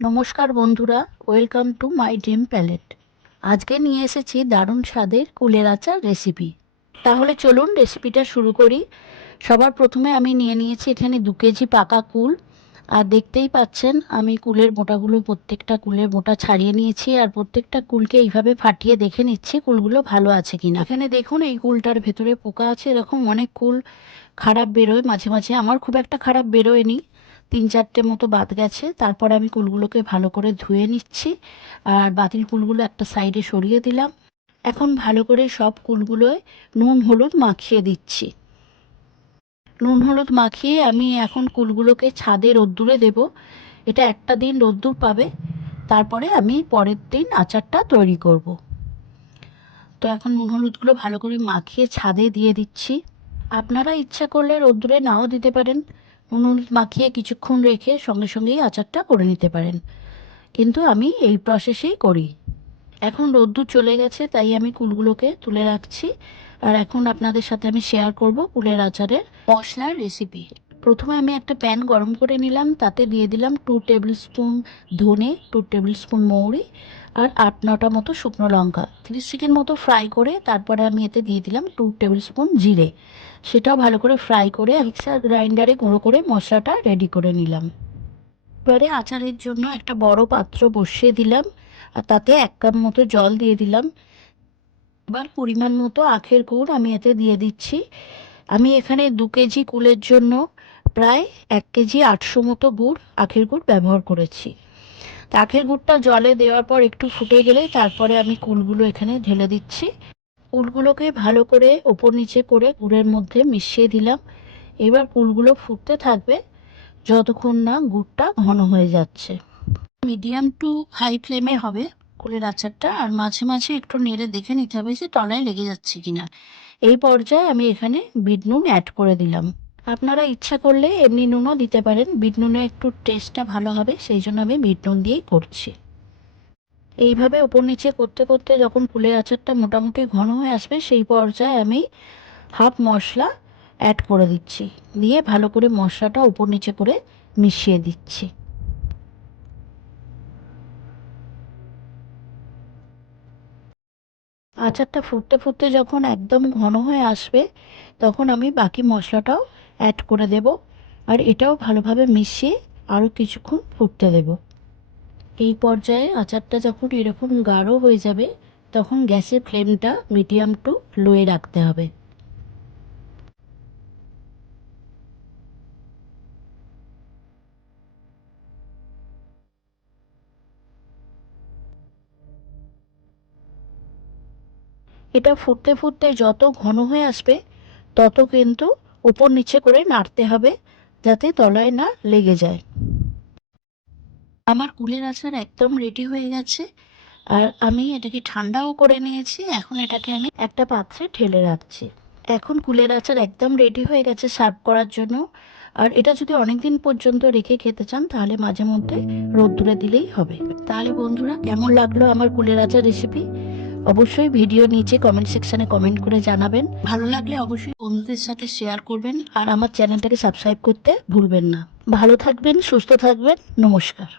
নমস্কার বন্ধুরা, welcome to my dream palette. আজকে নিয়ে এসেছি দারুণ স্বাদের কুলের আচার রেসিপি। তাহলে চলুন রেসিপিটা শুরু করি। সবার প্রথমে আমি নিয়ে নিয়েছি এখানে দু কেজি পাকা কুল। আর দেখতেই পাচ্ছেন, আমি কুলের মোটাগুলো, প্রত্যেকটা কুলের মোটা ছাড়িয়ে নিয়েছি আর প্রত্যেকটা কুলকে এইভাবে ফাটিয়ে দেখে নিচ্ছি কুলগুলো ভালো আছে কিনা। এখানে দেখুন, এই কুলটার ভেতরে পোকা আছে। এরকম অনেক কুল খারাপ বেরোয়। মাঝে মাঝে আমার খুব একটা খারাপ বেরোয়নি। তিন চারটে মতো বাদ গেছে। তারপরে আমি কুলগুলোকে ভালো করে ধুয়ে নিচ্ছি। আর বাতিল কুলগুলো একটা সাইডে সরিয়ে দিলাম। এখন ভালো করে সব কুলগুলোয় নুন হলুদ মাখিয়ে দিচ্ছি। নুন হলুদ মাখিয়ে আমি এখন কুলগুলোকে ছাদে রোদ্দুরে দেব। এটা একটা দিন রোদ্দুর পাবে। তারপরে আমি পরের দিন আচারটা তৈরি করব। তো এখন নুন হলুদগুলো ভালো করে মাখিয়ে ছাদে দিয়ে দিচ্ছি। আপনারা ইচ্ছা করলে রোদ্দুরে নাও দিতে পারেন। নুন হলুদ মাখিয়ে কিছুক্ষণ রেখে সঙ্গে সঙ্গেই আচারটা করে নিতে পারেন। কিন্তু আমি এই প্রসেসেই করি। এখন রোদ্দুর চলে গেছে, তাই আমি কুলগুলোকে তুলে রাখছি। আর এখন আপনাদের সাথে আমি শেয়ার করব কুলের আচারের মশলার রেসিপি প্রথমে আমি একটা প্যান গরম করে নিলাম, তাতে দিয়ে দিলাম টু টেবিল স্পুন ধনে টু টেবিল স্পুন মৌরি আর আট নটা মতো শুকনো লঙ্কা। তিরিশ সেকেন্ড মতো ফ্রাই করে তারপরে আমি এতে দিয়ে দিলাম টু টেবিল স্পুন জিরে। সেটাও ভালো করে ফ্রাই করে মিক্সার গ্রাইন্ডারে গুঁড়ো করে মশলাটা রেডি করে নিলাম। এবারে আচারের জন্য একটা বড় পাত্র বসিয়ে দিলাম আর তাতে এক কাপ মতো জল দিয়ে দিলাম। এবার পরিমাণ মতো আখের গুড় আমি এতে দিয়ে দিচ্ছি। আমি এখানে দু কেজি কুলের জন্য প্রায় এক কেজি আটশো মতো গুড় আখের গুড় ব্যবহার করেছি। তা আখের গুড়টা জলে দেওয়ার পর একটু ফুটে গেলে তারপরে আমি কুলগুলো এখানে ঢেলে দিচ্ছি। কুলগুলোকে ভালো করে ওপর নিচে করে গুড়ের মধ্যে মিশিয়ে দিলাম। এবার কুলগুলো ফুটতে থাকবে যতক্ষণ না গুড়টা ঘন হয়ে যাচ্ছে। মিডিয়াম টু হাই ফ্লেমে হবে কুলের আচারটা। আর মাঝে মাঝে একটু নেড়ে দেখে নিতে হবে যে তলায় লেগে যাচ্ছে কিনা। এই পর্যায়ে আমি এখানে বিট নুন অ্যাড করে দিলাম। আপনারা ইচ্ছা করলে এমনি নুনও দিতে পারেন। বিট নুনে একটু টেস্টটা ভালো হবে, সেই জন্য আমি বিট নুন দিয়েই করছি। এইভাবে ওপর নিচে করতে করতে যখন ফুলের আচারটা মোটামুটি ঘন হয়ে আসবে, সেই পর্যায়ে আমি হাফ মশলা অ্যাড করে দিচ্ছি। দিয়ে ভালো করে মশলাটা ওপর নিচে করে মিশিয়ে দিচ্ছি। আচারটা ফুটতে ফুটতে যখন একদম ঘন হয়ে আসবে, তখন আমি বাকি মশলাটাও অ্যাড করে দেব। আর এটাও ভালোভাবে মিশিয়ে আরও কিছুক্ষণ ফুটতে দেব। এই পর্যায়ে আচারটা যখন এরকম গাঢ় হয়ে যাবে, তখন গ্যাসের ফ্লেমটা মিডিয়াম টু লোয়ে রাখতে হবে। এটা ফুটতে ফুটতে যত ঘন হয়ে আসবে, তত কিন্তু উপর নিচে করে নাড়তে হবে যাতে তলায় না লেগে যায়। আমার কুলের আচার একদম রেডি হয়ে গেছে আর আমি এটাকে ঠান্ডাও করে নিয়েছি। এখন এটাকে আমি একটা পাত্রে ঢেলে রাখছি। এখন কুলের আচার একদম রেডি হয়ে গেছে সার্ভ করার জন্য। আর এটা যদি অনেক দিন পর্যন্ত রেখে খেতে চান, তাহলে মাঝে মধ্যে রোদ্দুরে দিলেই হবে। তাহলে বন্ধুরা, কেমন লাগল আমার কুলের আচার রেসিপি অবশ্যই ভিডিও নিচে কমেন্ট সেকশনে কমেন্ট করে জানাবেন। ভালো লাগলে অবশ্যই বন্ধুদের সাথে শেয়ার করবেন আর আমার চ্যানেলটাকে সাবস্ক্রাইব করতে ভুলবেন না। ভালো থাকবেন, সুস্থ থাকবেন, নমস্কার।